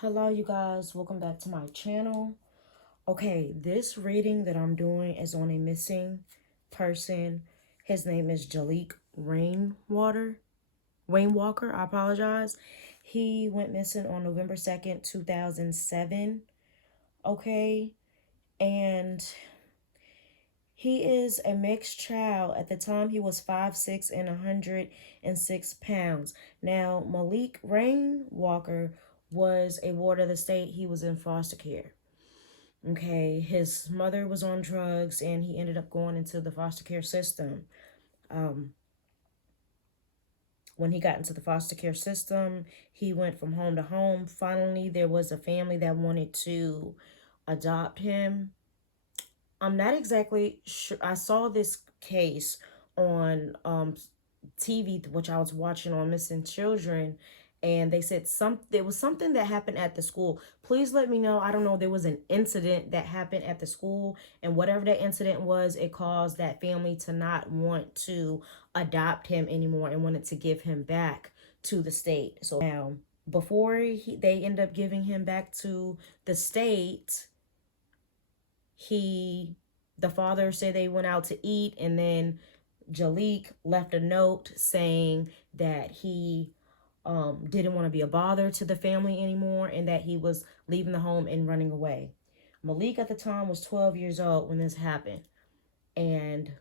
Hello you guys, welcome back to my channel. Okay, this reading that I'm doing is on a missing person. His name is Jaliek Rainwalker, I apologize. He went missing on November 2nd, 2007. Okay, and he is a mixed child. At the time, he was 5'6" and 106 pounds. Now, Jaliek Rainwalker was a ward of the state. He was in foster care. Okay, his mother was on drugs and he ended up going into the foster care system. When he got into the foster care system, he went from home to home. Finally, there was a family that wanted to adopt him. I'm not exactly sure. I saw this case on TV, which I was watching on Missing Children, and they said there was something that happened at the school. Please let me know. I don't know. There was an incident that happened at the school, and whatever that incident was, it caused that family to not want to adopt him anymore and wanted to give him back to the state. So now, before they end up giving him back to the state, the father said they went out to eat, and then Jaliek left a note saying that he didn't want to be a bother to the family anymore and that he was leaving the home and running away. Malik at the time was 12 years old when this happened, and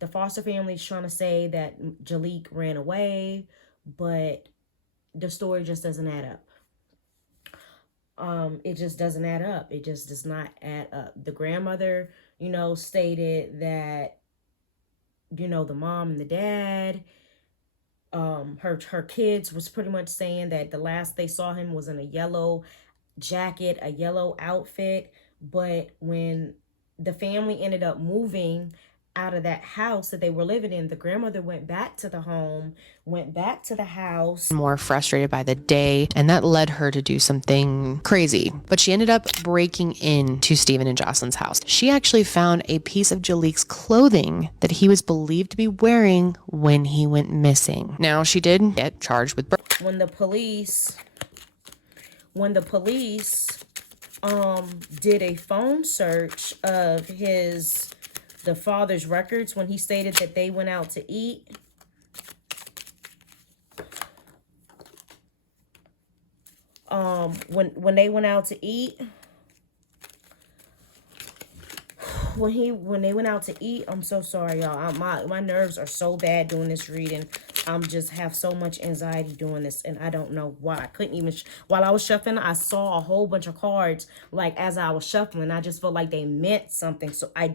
the foster family is trying to say that Jaliek ran away, but the story just doesn't add up. It just doesn't add up. It just does not add up. The grandmother, stated that, the mom and the dad, her kids was pretty much saying that the last they saw him was in a yellow jacket, a yellow outfit. But when the family ended up moving out of that house that they were living in, the grandmother went back to the house. More frustrated by the day, and that led her to do something crazy. But she ended up breaking into Stephen and Jocelyn's house. She actually found a piece of Jaliek's clothing that he was believed to be wearing when he went missing. Now, she did get charged with When the police did a phone search of the father's records when he stated that they went out to eat, when they went out to eat, when they went out to eat, I'm so sorry, y'all. My nerves are so bad doing this reading. I'm just have so much anxiety doing this, and I don't know why. I couldn't even while I was shuffling, I saw a whole bunch of cards like as I was shuffling. I just felt like they meant something. So I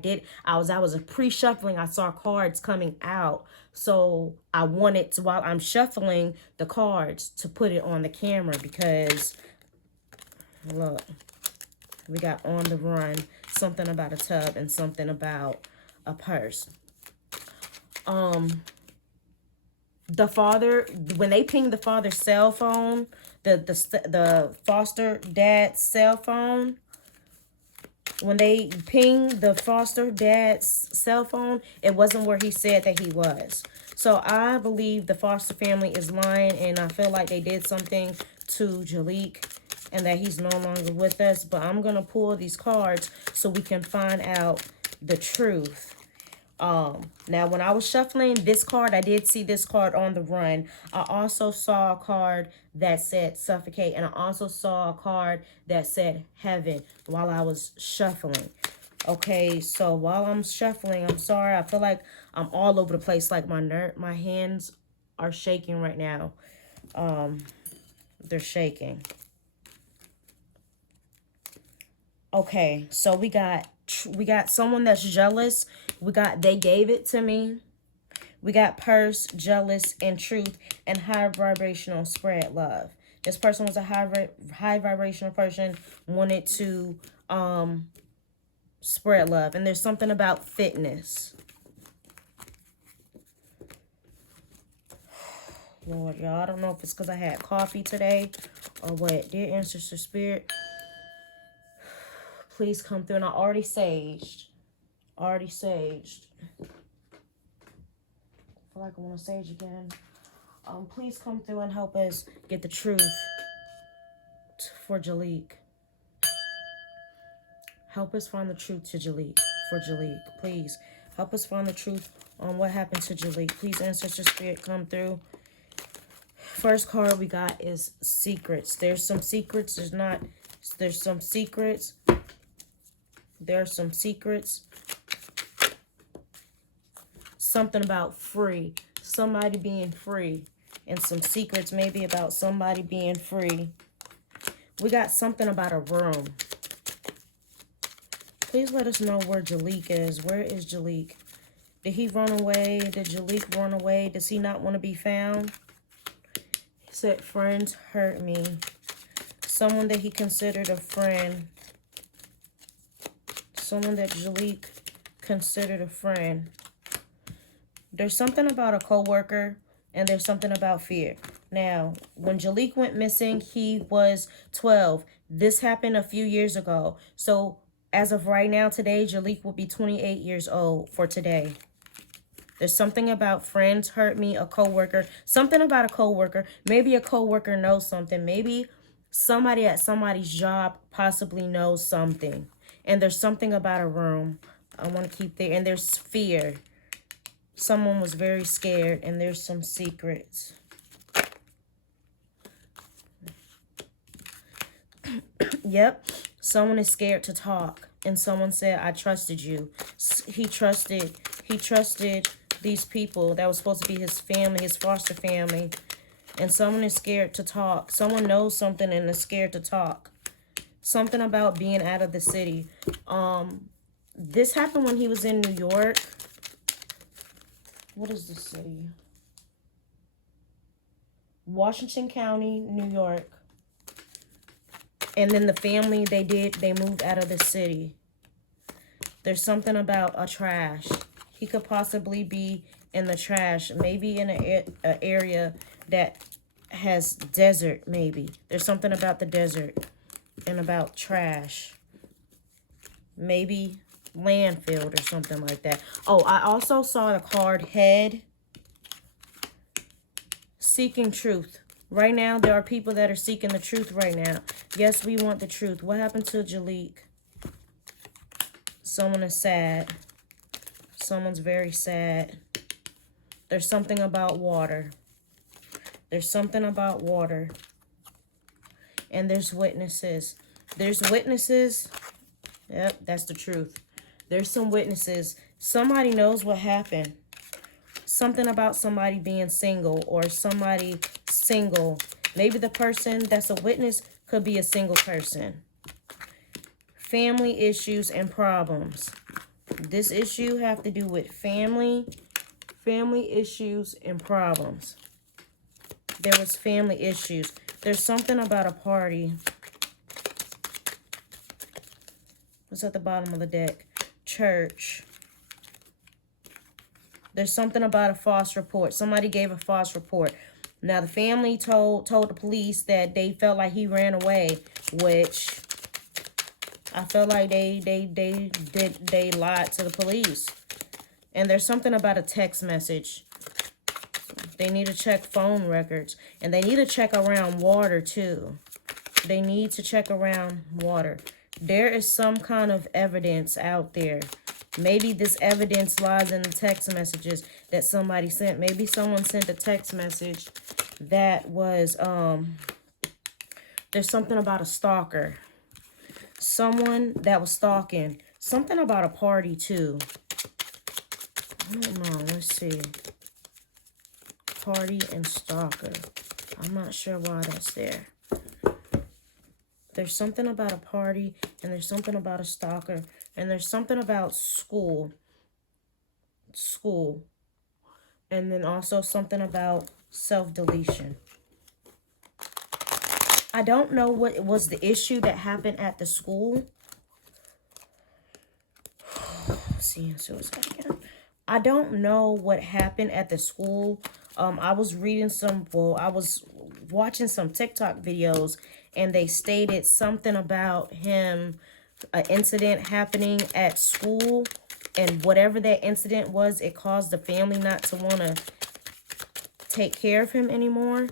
was pre-shuffling. I saw cards coming out. So I wanted to, while I'm shuffling the cards, to put it on the camera because look, we got on the run, something about a tub, and something about a purse. The father, when they pinged the father's cell phone, the foster dad's cell phone, when they pinged the foster dad's cell phone, it wasn't where he said that he was. So I believe the foster family is lying, and I feel like they did something to Jaliek and that he's no longer with us. But I'm going to pull these cards so we can find out the truth. Now, when I was shuffling this card, I did see this card on the run. I also saw a card that said suffocate, and I also saw a card that said heaven while I was shuffling. Okay, so while I'm shuffling, I'm sorry, I feel like I'm all over the place. Like my hands are shaking right now. They're shaking. Okay, so we got someone that's jealous. They gave it to me. We got purse, jealous, and truth, and high vibrational spread love. This person was a high vibrational person, wanted to spread love. And there's something about fitness. Lord, y'all, I don't know if it's because I had coffee today or what. Dear Ancestor Spirit, please come through. And I already saged. I feel like I want to sage again. Please come through and help us get the truth. for Jaliek. Help us find the truth to Jaliek. For Jaliek, please. Help us find the truth on what happened to Jaliek. Please, Ancestor Spirit, come through. First card we got is secrets. There's some secrets. There's some secrets. There are some secrets. Something about free. Somebody being free. And some secrets maybe about somebody being free. We got something about a room. Please let us know where Jaliek is. Where is Jaliek? Did he run away? Did Jaliek run away? Does he not want to be found? He said, friends hurt me. Someone that he considered a friend. Someone that Jaliek considered a friend. There's something about a co-worker, and there's something about fear. Now, when Jaliek went missing, he was 12. This happened a few years ago. So, as of right now, today, Jaliek will be 28 years old for today. There's something about friends hurt me, a co-worker. Something about a co-worker. Maybe a co-worker knows something. Maybe somebody at somebody's job possibly knows something. And there's something about a room. I want to keep there. And there's fear. Someone was very scared. And there's some secrets. Yep. Someone is scared to talk. And someone said, I trusted you. He trusted these people that was supposed to be his family, his foster family. And someone is scared to talk. Someone knows something and is scared to talk. Something about being out of the city. This happened when he was in New York. What is the city? Washington County, New York. And then the family, they moved out of the city. There's something about a trash. He could possibly be in the trash. Maybe in an area that has desert, maybe. There's something about the desert and about trash. Maybe landfill or something like that. Oh, I also saw the card head. Seeking truth. Right now, there are people that are seeking the truth right now. Yes, we want the truth. What happened to Jaliek? Someone is sad. Someone's very sad. There's something about water. There's something about water. And there's witnesses. There's witnesses. Yep, that's the truth. There's some witnesses. Somebody knows what happened. Something about somebody being single or somebody single. Maybe the person that's a witness could be a single person. Family issues and problems. This issue have to do with family issues and problems. There was family issues. There's something about a party. What's at the bottom of the deck? Church. There's something about a false report. Somebody gave a false report. Now, the family told the police that they felt like he ran away, which I feel like they lied to the police. And there's something about a text message. They need to check phone records. And they need to check around water, too. They need to check around water. There is some kind of evidence out there. Maybe this evidence lies in the text messages that somebody sent. Maybe someone sent a text message that was, there's something about a stalker. Someone that was stalking. Something about a party, too. I don't know. Let's see. Party and stalker. I'm not sure why that's there. There's something about a party, and there's something about a stalker, and there's something about school. School. And then also something about self-deletion. I don't know what was the issue that happened at the school. See, suicide again. I don't know what happened at the school. I was watching some TikTok videos, and they stated something about him, an incident happening at school, and whatever that incident was, it caused the family not to want to take care of him anymore.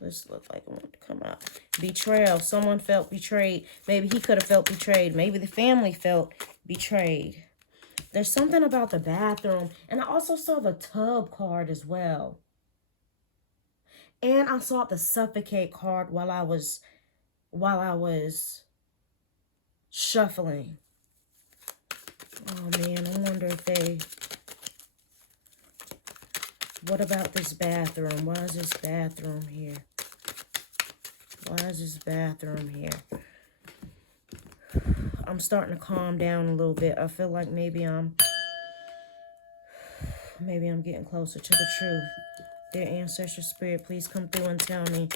This looks like it want to come out. Betrayal. Someone felt betrayed. Maybe he could have felt betrayed. Maybe the family felt betrayed. There's something about the bathroom. And I also saw the tub card as well. And I saw the suffocate card while I was shuffling. Oh man, I wonder if they... What about this bathroom? Why is this bathroom here? Why is this bathroom here? I'm starting to calm down a little bit. I feel like maybe I'm getting closer to the truth. Dear ancestral spirit, please come through and tell me.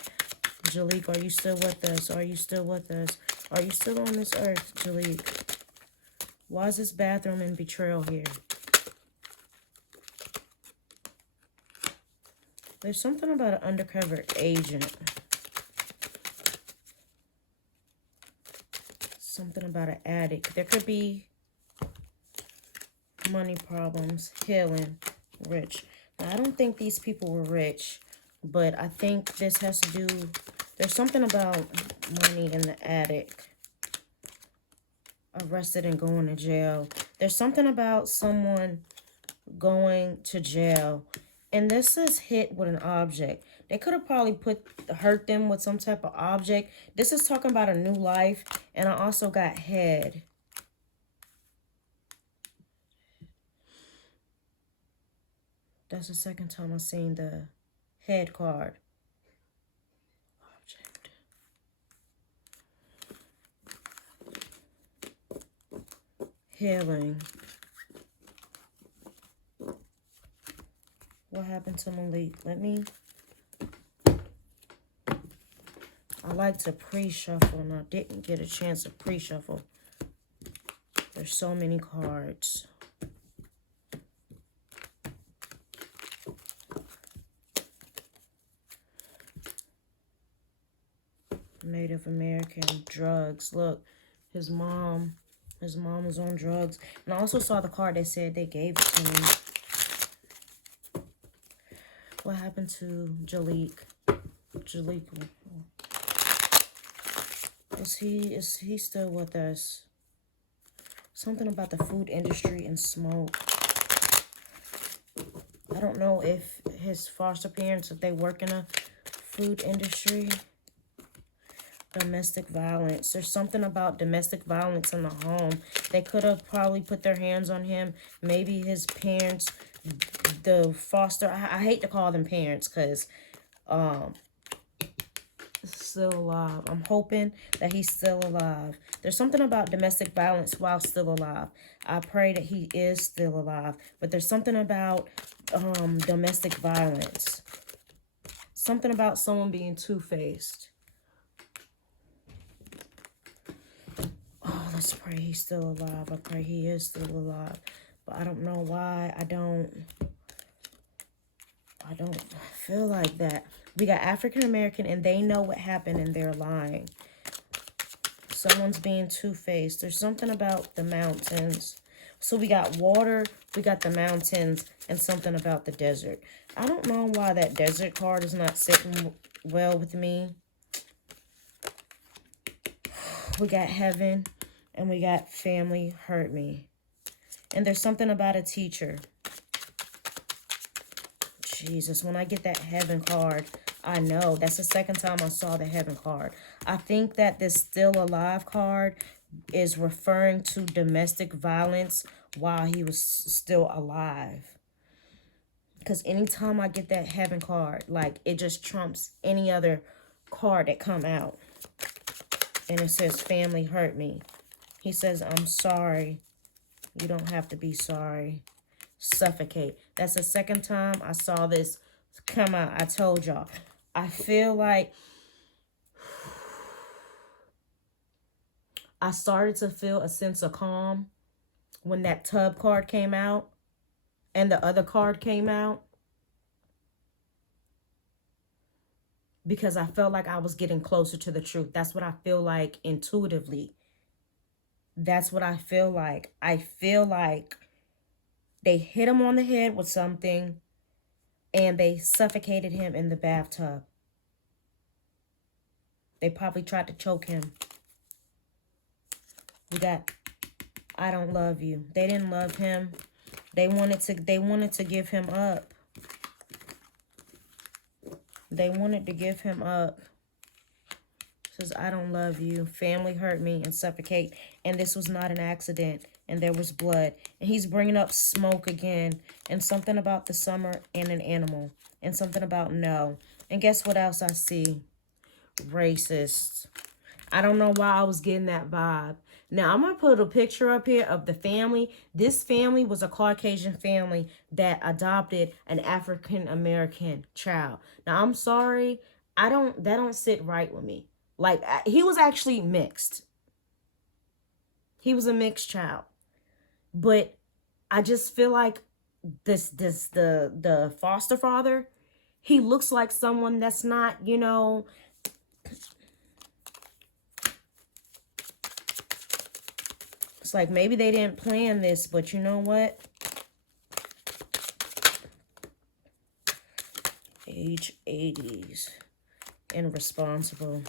Jaliek, are you still with us? Are you still with us? Are you still on this earth, Jaliek? Why is this bathroom in betrayal here? There's something about an undercover agent. Something about an addict. There could be money problems, healing, rich. Now, I don't think these people were rich, but I think this has to do... There's something about money in the attic. Arrested and going to jail. There's something about someone going to jail. And this is hit with an object. They could have probably hurt them with some type of object. This is talking about a new life. And I also got head. That's the second time I've seen the head card. Object. Healing. What happened to Malik? I like to pre-shuffle and I didn't get a chance to pre-shuffle. There's so many cards. Native American, drugs. Look, his mom was on drugs. And I also saw the card that said they gave it to him. What happened to Jaliek? Jaliek, is he still with us? Something about the food industry and smoke. I don't know if his foster parents, if they work in a food industry. Domestic violence. There's something about domestic violence in the home. They could have probably put their hands on him. Maybe his parents, the foster, I hate to call them parents because still alive. I'm hoping that he's still alive. There's something about domestic violence while still alive. I pray that he is still alive. But there's something about domestic violence. Something about someone being two-faced. Oh, let's pray he's still alive. I pray he is still alive. But I don't know why I don't feel like that. We got African American and they know what happened and they're lying. Someone's being two-faced. There's something about the mountains. So we got water, we got the mountains, and something about the desert. I don't know why that desert card is not sitting well with me. We got heaven, and we got family hurt me. And there's something about a teacher. Jesus, when I get that heaven card, I know. That's the second time I saw the heaven card. I think that this still alive card is referring to domestic violence while he was still alive. Because anytime I get that heaven card, like, it just trumps any other card that come out. And it says, family hurt me. He says, I'm sorry. You don't have to be sorry. Suffocate. That's the second time I saw this come out. I told y'all. I feel like I started to feel a sense of calm when that tub card came out and the other card came out. Because I felt like I was getting closer to the truth. That's what I feel like intuitively. That's what I feel like. I feel like they hit him on the head with something and they suffocated him in the bathtub. They probably tried to choke him. We got, I don't love you. They didn't love him. They wanted to give him up. They wanted to give him up. Says, I don't love you. Family hurt me and suffocate. And this was not an accident. And there was blood. And he's bringing up smoke again. And something about the summer and an animal. And something about no. And guess what else I see? Racist. I don't know why I was getting that vibe. Now, I'm going to put a picture up here of the family. This family was a Caucasian family that adopted an African-American child. Now, I'm sorry. That don't sit right with me. Like, he was actually mixed. He was a mixed child. But I just feel like the foster father, he looks like someone that's not, you know, it's like maybe they didn't plan this, but you know what? Age 80s and responsible.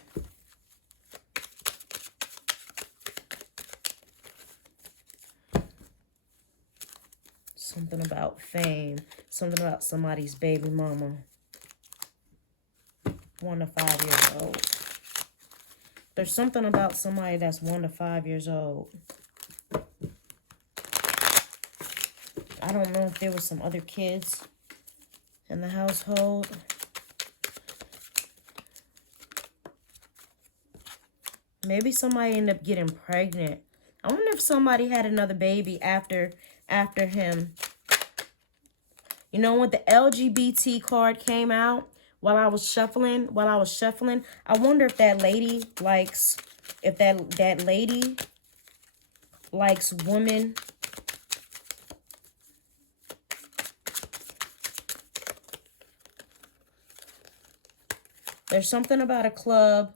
Something about fame. Something about somebody's baby mama. 1 to 5 years old. There's something about somebody that's 1 to 5 years old. I don't know if there was some other kids in the household. Maybe somebody ended up getting pregnant. I wonder if somebody had another baby after him. You know, when the LGBT card came out, while I was shuffling, I wonder if that lady likes, if that lady likes women. There's something about a club,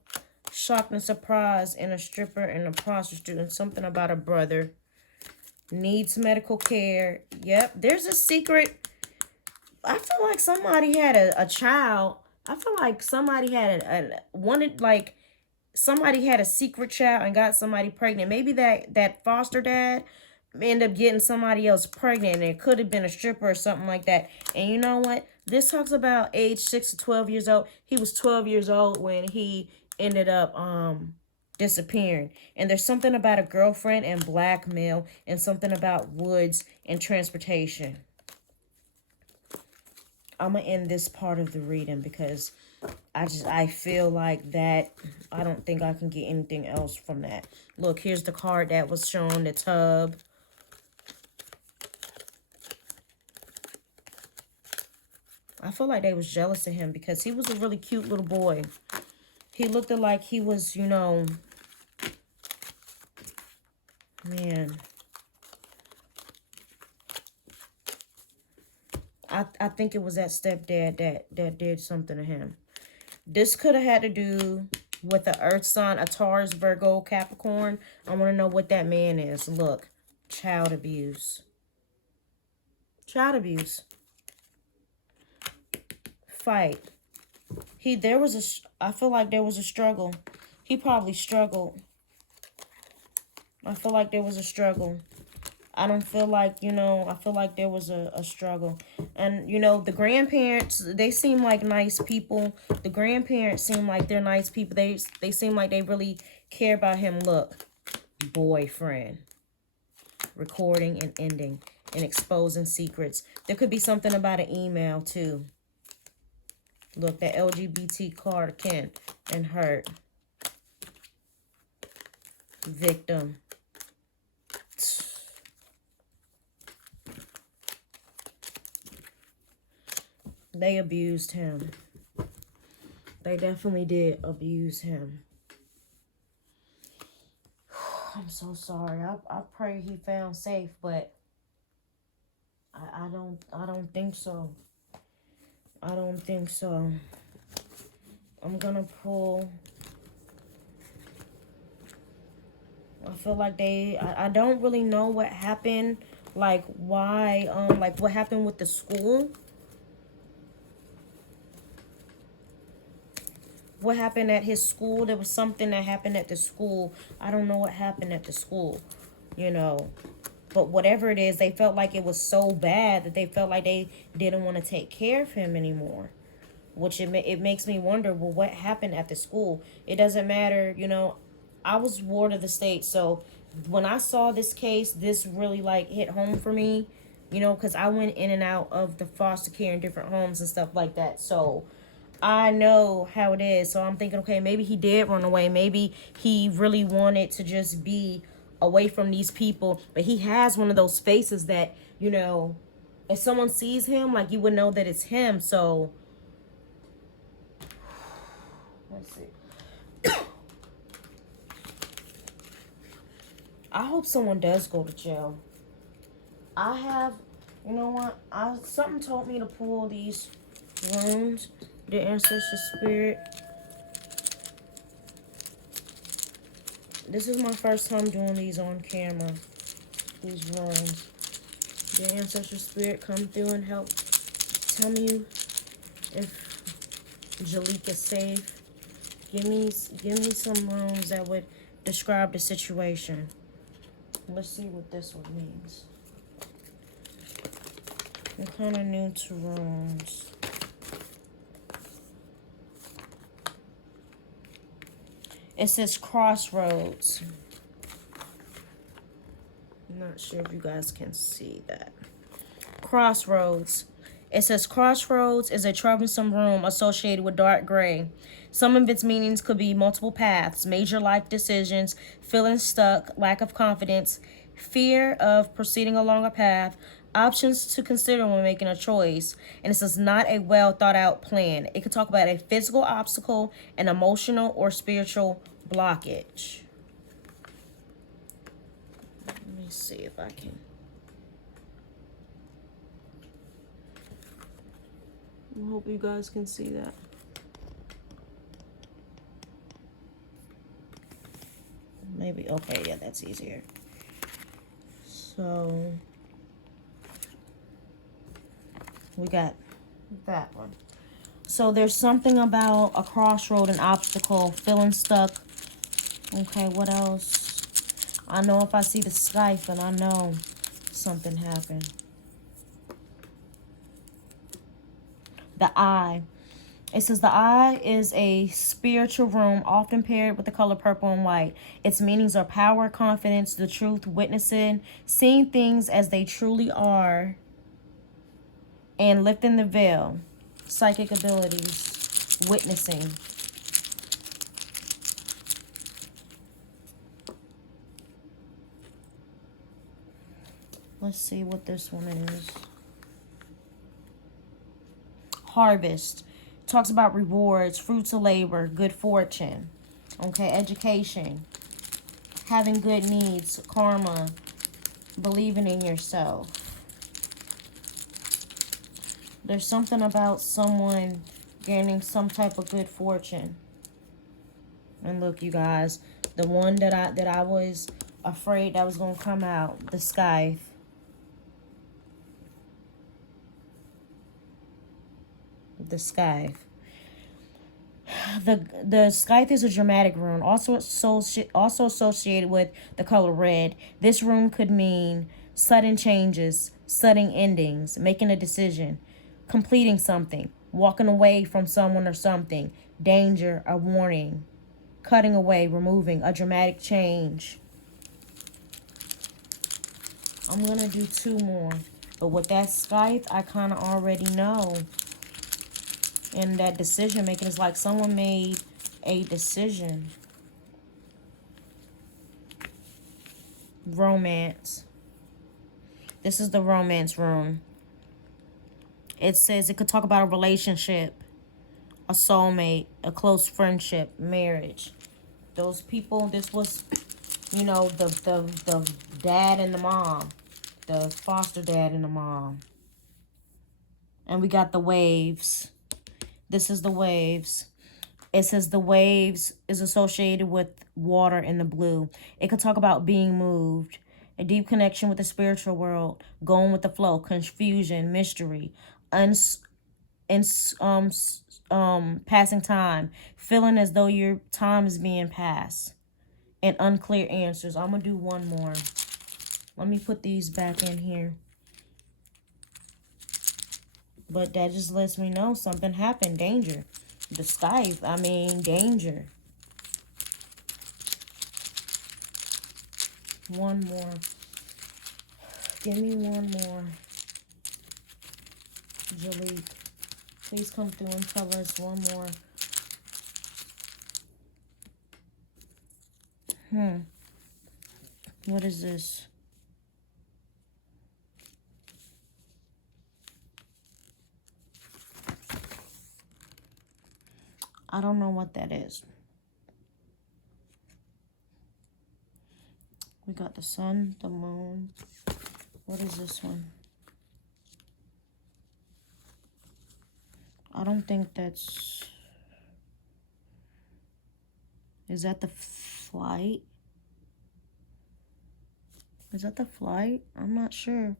shock and surprise, and a stripper and a prostitute, and something about a brother. Needs medical care. Yep, there's a secret. I feel like somebody had a child. I feel like somebody had somebody had a secret child and got somebody pregnant. Maybe that foster dad ended up getting somebody else pregnant, and it could have been a stripper or something like that. And you know what? This talks about age 6 to 12 years old. He was 12 years old when he ended up disappearing. And there's something about a girlfriend and blackmail, and something about woods and transportation. I'm gonna end this part of the reading because I feel like that. I don't think I can get anything else from that. Look, here's the card that was shown, the tub. I feel like they was jealous of him because he was a really cute little boy. He looked like he was, you know, man. I think it was that stepdad that did something to him. This could have had to do with the earth sign, a Taurus, Virgo, Capricorn. I want to know what that man is. Look, child abuse. Child abuse. Fight. I feel like there was a struggle. He probably struggled. I feel like there was a struggle. I don't feel like, you know, I feel like there was a struggle. And, you know, the grandparents, they seem like nice people. The grandparents seem like they're nice people. They seem like they really care about him. Look, boyfriend. Recording and ending and exposing secrets. There could be something about an email, too. Look, the LGBT card, can and hurt. Victim. They abused him. They definitely did abuse him. I'm so sorry. I pray he found safe, but I don't think so. I don't think so. I'm gonna pull. I feel like I don't really know what happened, like why, like what happened with the school. what happened at his school. There was something that happened at the school. I don't know what happened at the school, you know. But whatever it is, they felt like it was so bad that they felt like they didn't want to take care of him anymore. Which it makes me wonder, well, what happened at the school? It doesn't matter, you know. I was ward of the state, so when I saw this case, this really like hit home for me, you know, because I went in and out of the foster care in different homes and stuff like that. So I know how it is. So I'm thinking, okay, maybe he did run away. Maybe he really wanted to just be away from these people. But he has one of those faces that, you know, if someone sees him, like, you would know that it's him. So let's see. I hope someone does go to jail. I have, you know what? Something told me to pull these rooms, the ancestor spirit. This is my first time doing these on camera. These rooms. The ancestor spirit come through and help. Tell me if Jaliek is safe. Give me some rooms that would describe the situation. Let's see what this one means. I'm kind of new to rooms. It says crossroads. I'm not sure if you guys can see that. Crossroads. It says crossroads is a troublesome room associated with dark gray. Some of its meanings could be multiple paths, major life decisions, feeling stuck, lack of confidence, fear of proceeding along a path, options to consider when making a choice. And this is not a well thought out plan. It could talk about a physical obstacle, an emotional or spiritual blockage. Let me see if I can. I hope you guys can see that. Maybe, okay, yeah, that's easier. So, we got that one. So, there's something about a crossroad, an obstacle, feeling stuck. Okay, what else? I know if I see the scythe, and I know something happened. The eye. It says the eye is a spiritual room often paired with the color purple and white. Its meanings are power, confidence, the truth, witnessing, seeing things as they truly are, and lifting the veil. Psychic abilities, witnessing. Let's see what this one is. Harvest. Talks about rewards, fruits of labor, good fortune. Okay, education. Having good needs, karma, believing in yourself. There's something about someone gaining some type of good fortune. And look, you guys, the one that I was afraid that was gonna come out, the scythe. The scythe. The scythe is a dramatic rune, also associated with the color red. This rune could mean sudden changes, sudden endings, making a decision, completing something, walking away from someone or something, danger, a warning, cutting away, removing, a dramatic change. I'm gonna do 2 more, but with that scythe, I kind of already know. And that decision making is like someone made a decision. Romance. This is the romance room. It says it could talk about a relationship, a soulmate, a close friendship, marriage. Those people, this was, you know, the dad and the mom, the foster dad and the mom. And we got the waves. This is the waves. It says the waves is associated with water in the blue. It could talk about being moved, a deep connection with the spiritual world, going with the flow, confusion, mystery, passing time, feeling as though your time is being passed, and unclear answers. I'm gonna do one more. Let me put these back in here. But that just lets me know something happened. Danger. The Skype, I mean, danger. One more. Give me one more. Jaliek, please come through and tell us one more. What is this? I don't know what that is. We got the sun, the moon. What is this one? I don't think that's... Is that the flight? Is that the flight? I'm not sure.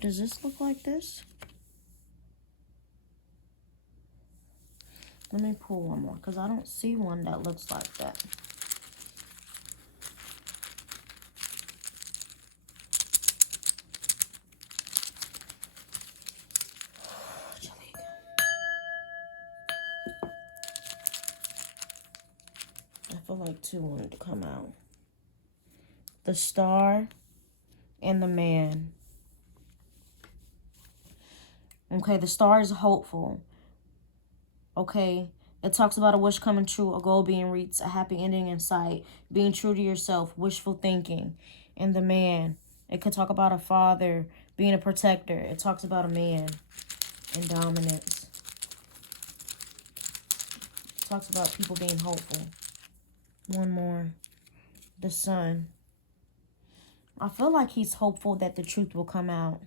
Does this look like this? Let me pull one more, because I don't see one that looks like that. Jaliek. I feel like two wanted to come out. The Star and the Man. Okay, the Star is hopeful. Okay, it talks about a wish coming true, a goal being reached, a happy ending in sight, being true to yourself, wishful thinking. And the Man, it could talk about a father being a protector. It talks about a man and dominance. It talks about people being hopeful. One more. The Sun. I feel like he's hopeful that the truth will come out.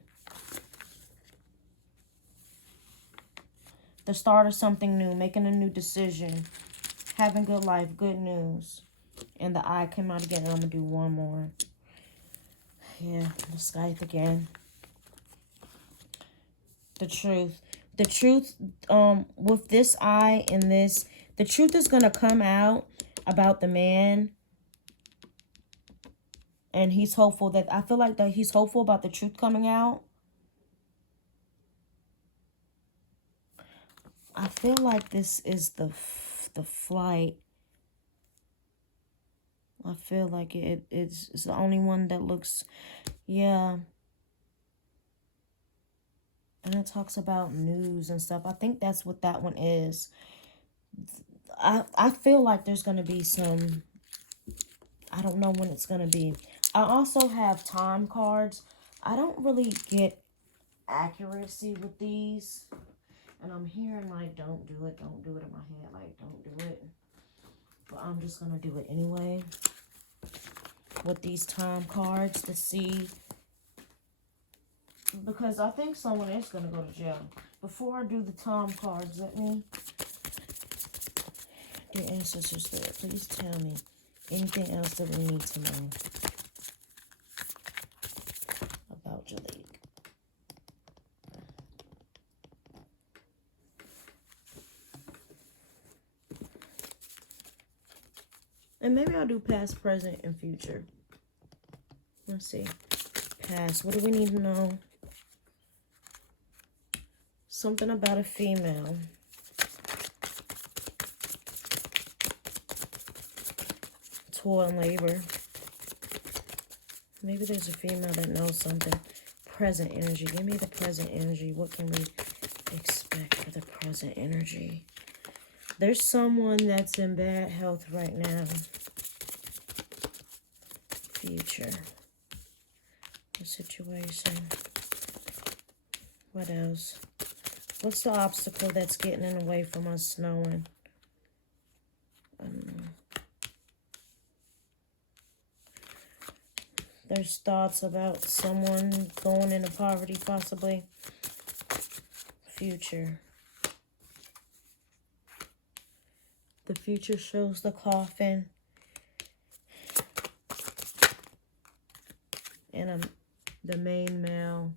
The start of something new, making a new decision, having good life, good news. And the Eye came out again. I'm going to do one more. Yeah, the Skype again. The truth. The truth, with this Eye and this, the truth is going to come out about the man. And he's hopeful that, I feel like that he's hopeful about the truth coming out. I feel like this is the flight. I feel like it's the only one that looks, yeah. And it talks about news and stuff. I think that's what that one is. I feel like there's going to be some, I don't know when it's going to be. I also have time cards. I don't really get accuracy with these. And I'm hearing like, don't do it in my head. Like, don't do it. But I'm just going to do it anyway. With these time cards to see. Because I think someone is going to go to jail. Before I do the time cards, let me... Dear ancestors, there, please tell me anything else that we need to know about Jaliek. And maybe I'll do past, present, and future. Let's see. Past. What do we need to know? Something about a female. Toil and labor. Maybe there's a female that knows something. Present energy. Give me the present energy. What can we expect for the present energy? There's someone that's in bad health right now. Future. The situation. What else? What's the obstacle that's getting in the way from us knowing? I don't know. There's thoughts about someone going into poverty, possibly. Future. The future shows the coffin. And the main male.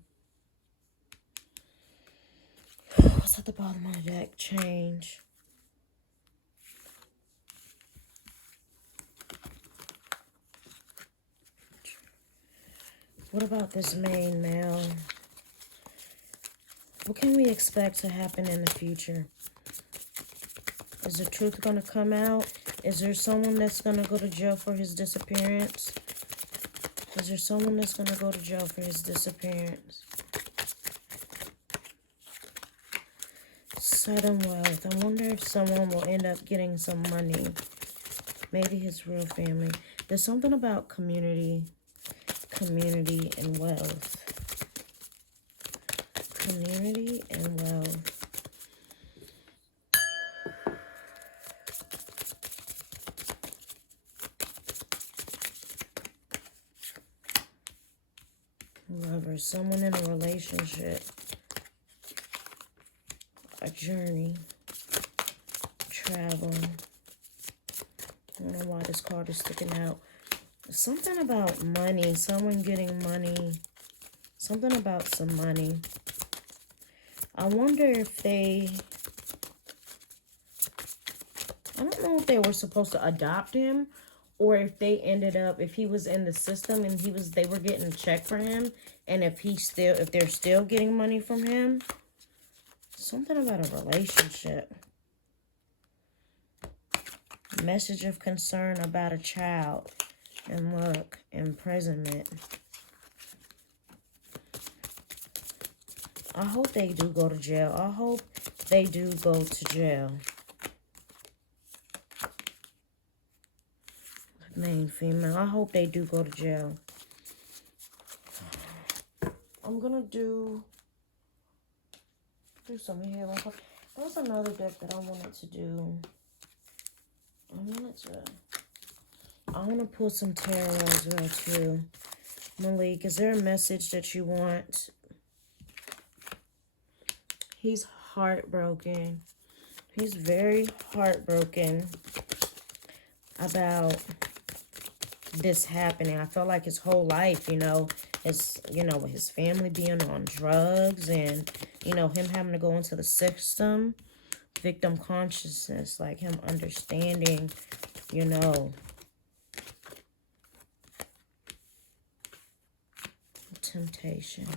What's at the bottom of the deck? Change. What about this main male? What can we expect to happen in the future? Is the truth going to come out? Is there someone that's going to go to jail for his disappearance? Is there someone that's going to go to jail for his disappearance? Sudden wealth. I wonder if someone will end up getting some money. Maybe his real family. There's something about community and wealth. Community and wealth. Lover, someone in a relationship, a journey, travel. I don't know why this card is sticking out. Something about money, someone getting money, something about some money. I wonder if I don't know if they were supposed to adopt him, or if they ended up, if he was in the system and they were getting a check for him, and if they're still getting money from him. Something about a relationship. Message of concern about a child. And look, imprisonment. I hope they do go to jail. I hope they do go to jail. Main female. I hope they do go to jail. I'm gonna do some here. There's another deck that I wanted to do. I want to pull some tarot as well too. Malik, is there a message that you want? He's heartbroken. He's very heartbroken about this happening. I felt like his whole life, his family being on drugs and, him having to go into the system, victim consciousness, like him understanding, temptation.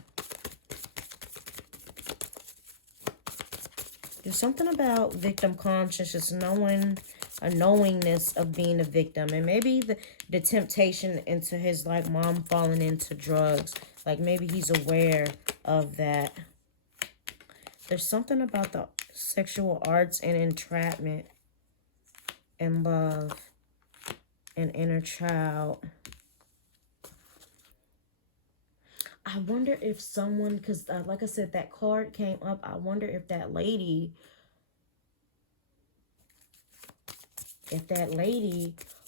There's something about victim consciousness, a knowingness of being a victim, and maybe the temptation into his mom falling into drugs, maybe he's aware of that. There's something about the sexual arts and entrapment and love and inner child. I wonder if someone, because like I said, that card came up. I wonder if that lady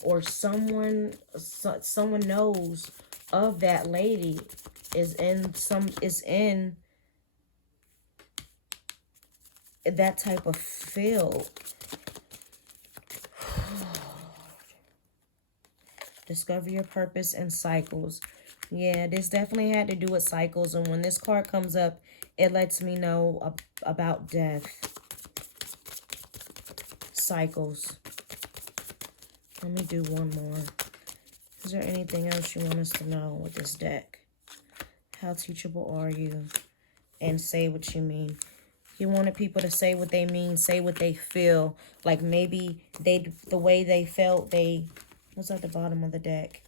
or someone knows of that lady is in that type of field. Discover your purpose and cycles. Yeah, this definitely had to do with cycles. And when this card comes up, it lets me know about death. Cycles. Let me do one more. Is there anything else you want us to know with this deck? How teachable are you? And say what you mean. You wanted people to say what they mean, say what they feel. Like maybe the way they felt, what's at the bottom of the deck?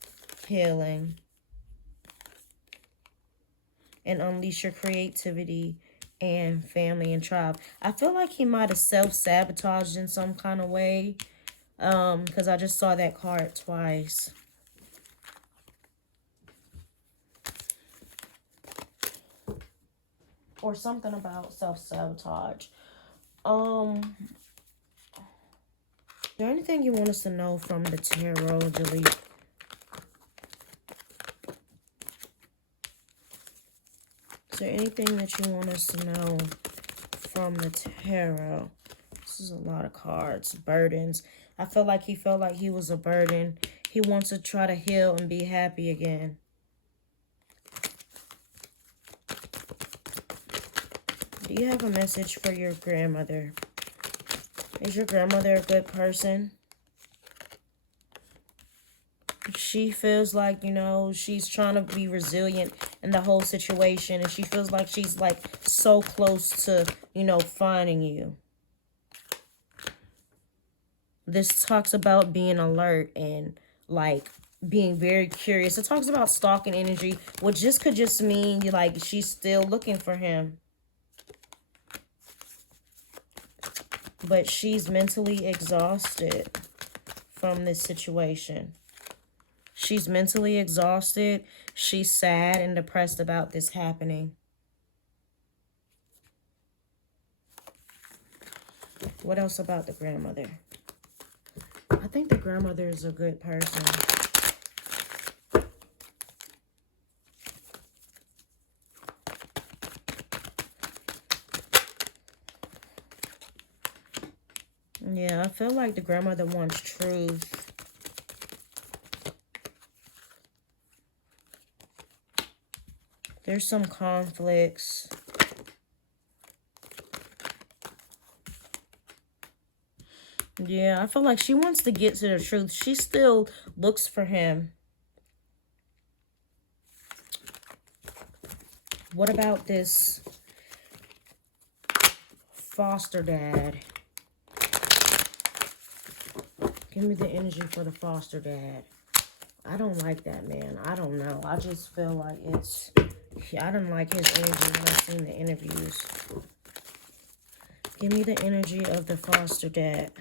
Healing. And unleash your creativity and family and tribe. I feel like he might have self-sabotaged in some kind of way. Because I just saw that card twice. Or something about self-sabotage. Is there anything you want us to know from the tarot, Jaliek? Is there anything that you want us to know from the tarot? This is a lot of cards. Burdens. I feel like he felt like he was a burden. He wants to try to heal and be happy again. Do you have a message for your grandmother? Is your grandmother a good person? She feels like, you know, she's trying to be resilient in the whole situation. And she feels like she's like so close to, you know, finding you. This talks about being alert and like being very curious. It talks about stalking energy, which just could just mean like she's still looking for him. But she's mentally exhausted from this situation. She's mentally exhausted. She's sad and depressed about this happening. What else about the grandmother? I think the grandmother is a good person. Yeah, I feel like the grandmother wants truth. There's some conflicts. Yeah, I feel like she wants to get to the truth. She still looks for him. What about this foster dad? Give me the energy for the foster dad. I don't like that, man. I don't know. I just feel like it's... I don't like his energy when I've seen the interviews. Give me the energy of the foster dad.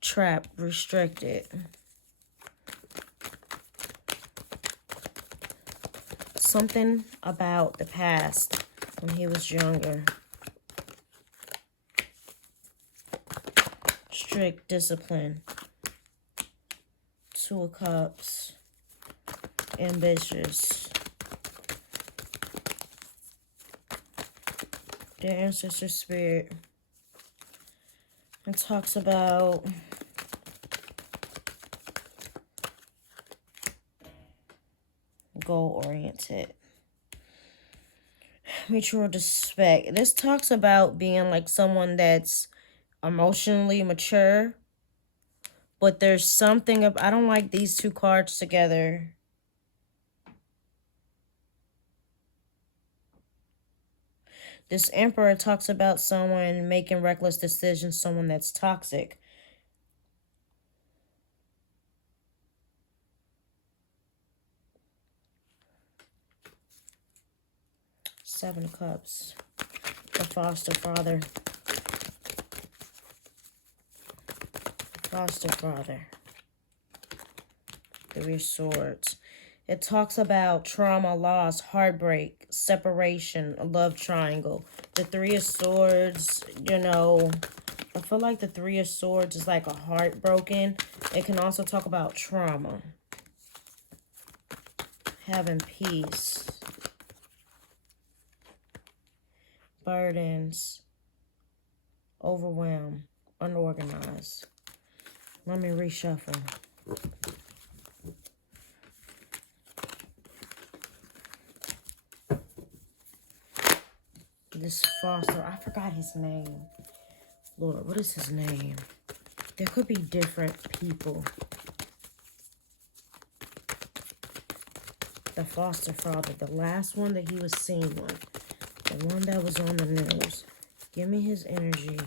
Trapped, restricted. Something about the past when he was younger. Strict discipline. Two of Cups. Ambitious. The ancestor spirit. It talks about goal-oriented. Mutual respect. This talks about being like someone that's emotionally mature. But there's something I don't like these two cards together. This Emperor talks about someone making reckless decisions, someone that's toxic. Seven of Cups. The foster father. Foster father. Three of Swords. It talks about trauma, loss, heartbreak, separation, a love triangle. The Three of Swords, you know, I feel like the Three of Swords is like a heartbroken. It can also talk about trauma. Having peace. Burdens. Overwhelmed. Unorganized. Let me reshuffle. This foster, I forgot his name. Lord, what is his name? There could be different people. The foster father, the last one that he was seen with. The one that was on the news. Give me his energy.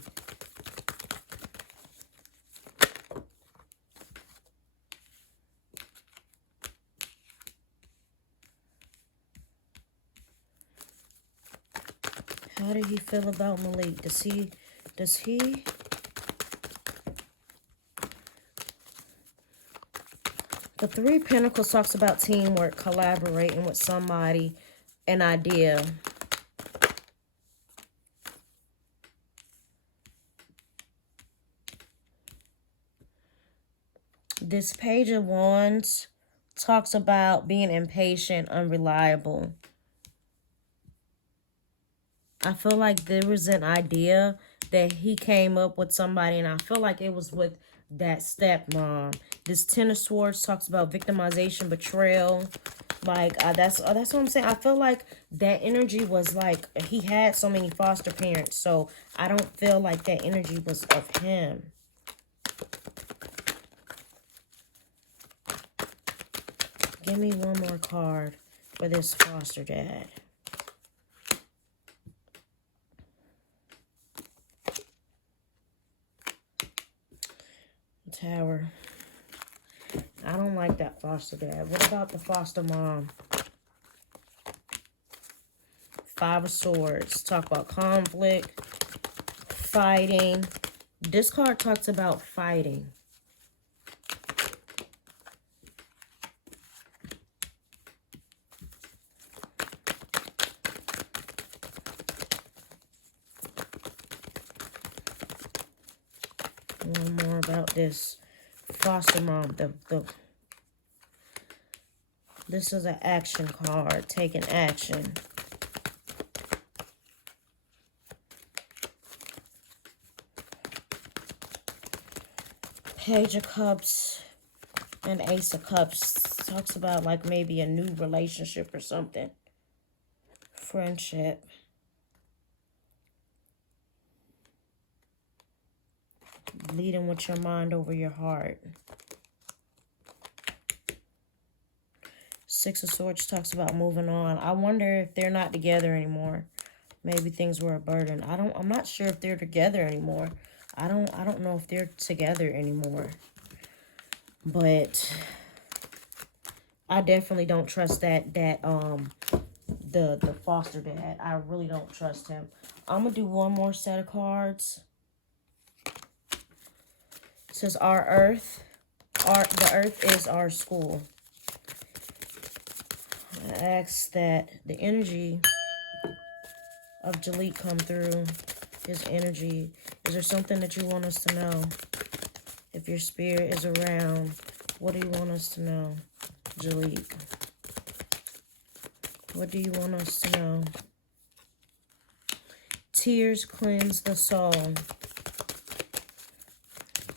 How did he feel about Malik? Does he? The Three of Pentacles talks about teamwork, collaborating with somebody, an idea. This Page of Wands talks about being impatient, unreliable. I feel like there was an idea that he came up with somebody, and I feel like it was with that stepmom. This Ten of Swords talks about victimization, betrayal. Like, that's what I'm saying. I feel like that energy was like, he had so many foster parents, so I don't feel like that energy was of him. Give me one more card for this foster dad. Tower. I don't like that foster dad. What about the foster mom? Five of Swords. Talk about conflict, fighting. This card talks about fighting. One more about this foster mom. This is an action card. Taking action. Page of Cups and Ace of Cups. Talks about like maybe a new relationship or something. Friendship. Leading with your mind over your heart. Six of Swords talks about moving on. I wonder if they're not together anymore. Maybe things were a burden. I'm not sure if they're together anymore. I don't know if they're together anymore. But I definitely don't trust the foster dad. I really don't trust him. I'm gonna do one more set of cards. It says our earth. The earth is our school. I ask that the energy of Jaliek come through. His energy. Is there something that you want us to know? If your spirit is around, what do you want us to know, Jaliek? What do you want us to know? Tears cleanse the soul.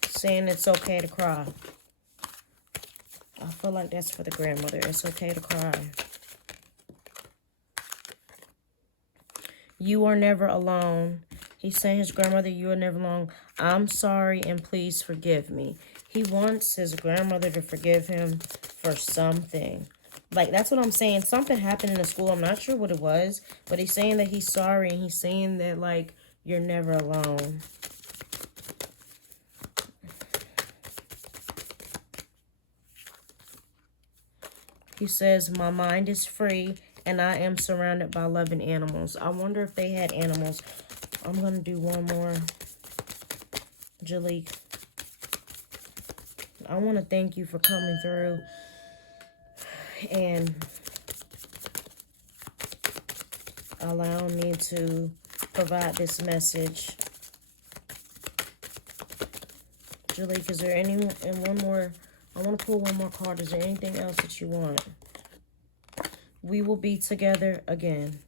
Saying it's okay to cry. I feel like that's for the grandmother. It's okay to cry. You are never alone. He's saying his grandmother, you are never alone. I'm sorry and please forgive me. He wants his grandmother to forgive him for something. Like, that's what I'm saying. Something happened in the school. I'm not sure what it was. But he's saying that he's sorry. And he's saying that, like, you're never alone. He says, my mind is free and I am surrounded by loving animals. I wonder if they had animals. I'm going to do one more. Jaliek, I want to thank you for coming through and allowing me to provide this message. Jaliek, is there any, and one more, I want to pull one more card. Is there anything else that you want? We will be together again.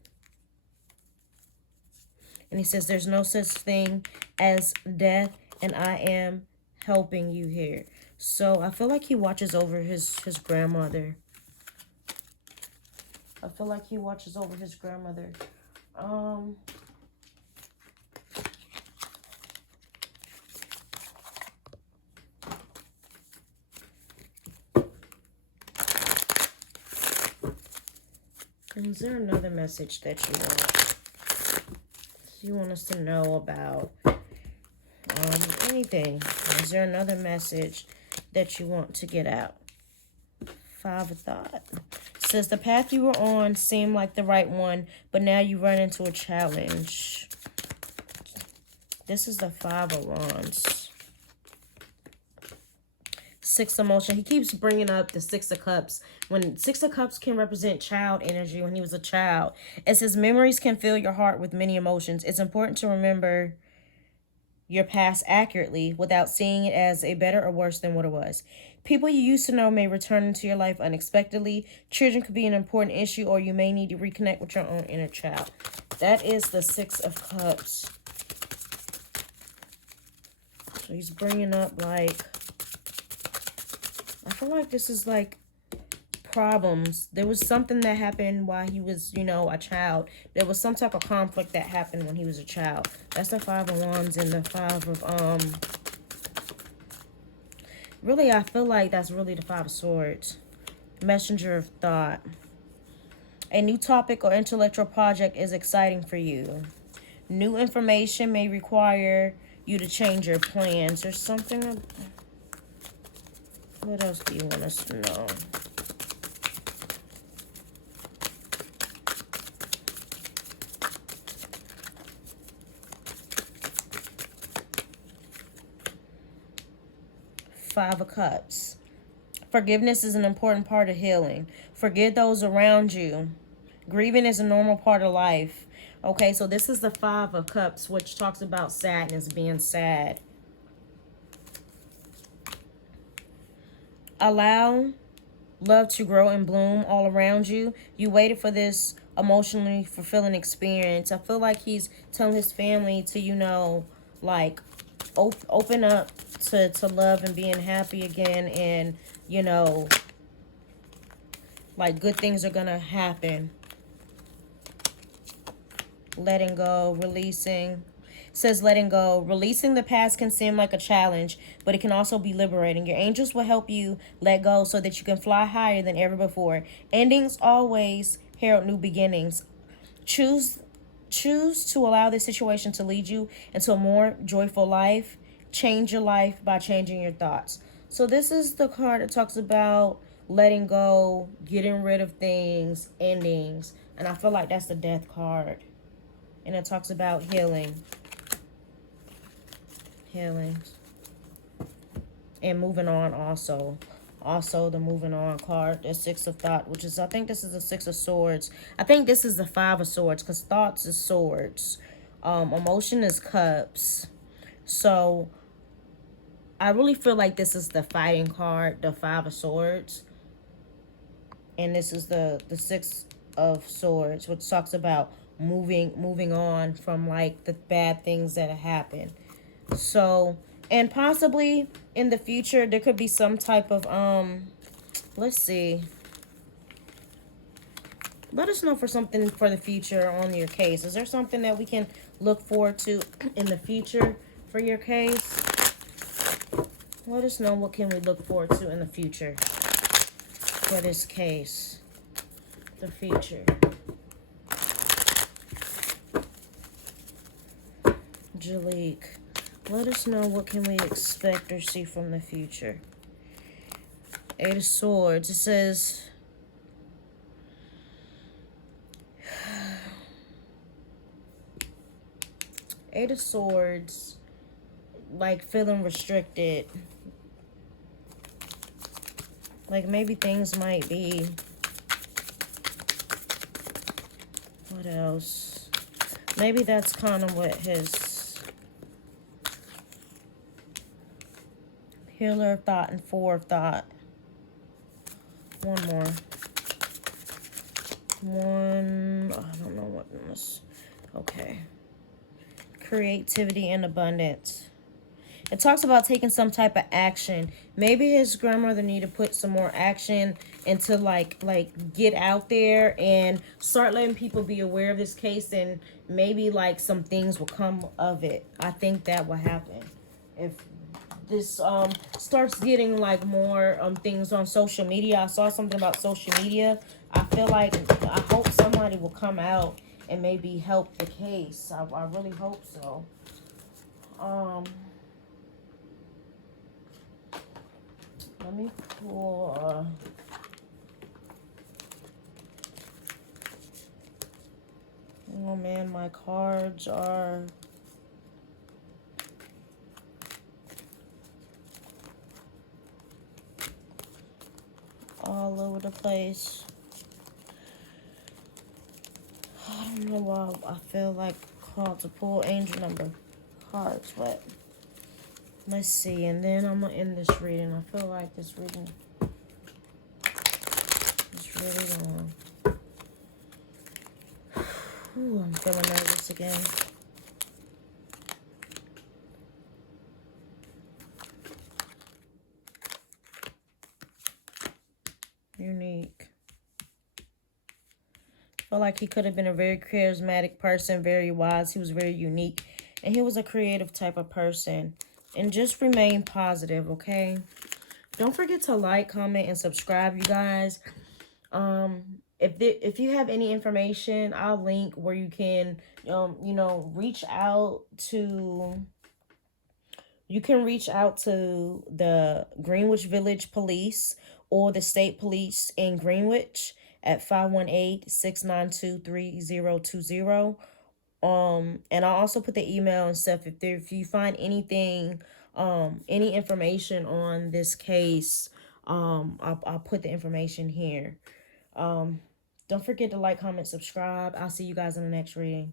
And he says, there's no such thing as death, and I am helping you here. So I feel like he watches over his grandmother. I feel like he watches over his grandmother. Is there another message that you want? You want us to know about anything? Is there another message that you want to get out? Five of Thought. It says the path you were on seemed like the right one, but now you run into a challenge. This is the Five of Wands. Six of Motion. He keeps bringing up the Six of Cups. When Six of Cups can represent child energy when he was a child. It says memories can fill your heart with many emotions. It's important to remember your past accurately without seeing it as a better or worse than what it was. People you used to know may return into your life unexpectedly. Children could be an important issue, or you may need to reconnect with your own inner child. That is the Six of Cups. He's bringing up, like, I feel like this is like problems. There was something that happened while he was, you know, a child. There was some type of conflict that happened when he was a child. That's the Five of Wands and the Five of, really, I feel like that's really the Five of Swords. Messenger of thought. A new topic or intellectual project is exciting for you. New information may require you to change your plans. There's something. What else do you want us to know? Five of Cups. Forgiveness is an important part of healing. Forgive those around you. Grieving is a normal part of life. Okay, so this is the Five of Cups, which talks about sadness, being sad. Allow love to grow and bloom all around you. You waited for this emotionally fulfilling experience. I feel like he's telling his family to, you know, like, open up to love and being happy again, and, you know, like, good things are gonna happen. Letting go, releasing. It says letting go. Releasing the past can seem like a challenge, but it can also be liberating. Your angels will help you let go so that you can fly higher than ever before. Endings always herald new beginnings. Choose to allow this situation to lead you into a more joyful life. Change your life by changing your thoughts. So this is the card that talks about letting go, getting rid of things, endings. And I feel like that's the Death card. And it talks about healing. Healings. And moving on also. Also the moving on card, the Six of Thought, which is, I think this is the Six of Swords. I think this is the Five of Swords, because thoughts is swords. Emotion is cups. So I really feel like this is the fighting card, the Five of Swords. And this is the Six of Swords, which talks about moving on from, like, the bad things that have happened. So, and possibly in the future there could be some type of let's see, let us know for something for the future on your case. Is there something that we can look forward to in the future for your case? Let us know, what can we look forward to in the future for this case, the future. Jaliek, let us know, what can we expect or see from the future. Eight of Swords. It says, Eight of Swords, like feeling restricted. Like maybe things might be, what else? Maybe that's kind of what his Healer of Thought and Four of Thought. One more. I don't know what this. Okay. Creativity and abundance. It talks about taking some type of action. Maybe his grandmother need to put some more action into like get out there and start letting people be aware of this case, and maybe like some things will come of it. I think that will happen if this starts getting like more things on social media. I saw something about social media. I feel like, I hope somebody will come out and maybe help the case. I really hope so. Let me pull oh man, my cards are all over the place. I don't know why I feel like called to pull angel number cards, but let's see. And then I'm gonna end this reading. I feel like this reading is really long. Ooh, I'm feeling nervous again. feel like he could have been a very charismatic person, very wise. He was very unique, and he was a creative type of person. And just remain positive, okay? Don't forget to like, comment, and subscribe, you guys. If you have any information, I'll link where you can reach out to. You can reach out to the Greenwich Village Police or the State Police in Greenwich at 518-692-3020. And I'll also put the email and stuff if you find anything, any information on this case. I'll put the information here. Don't forget to like, comment, subscribe. I'll see you guys in the next reading.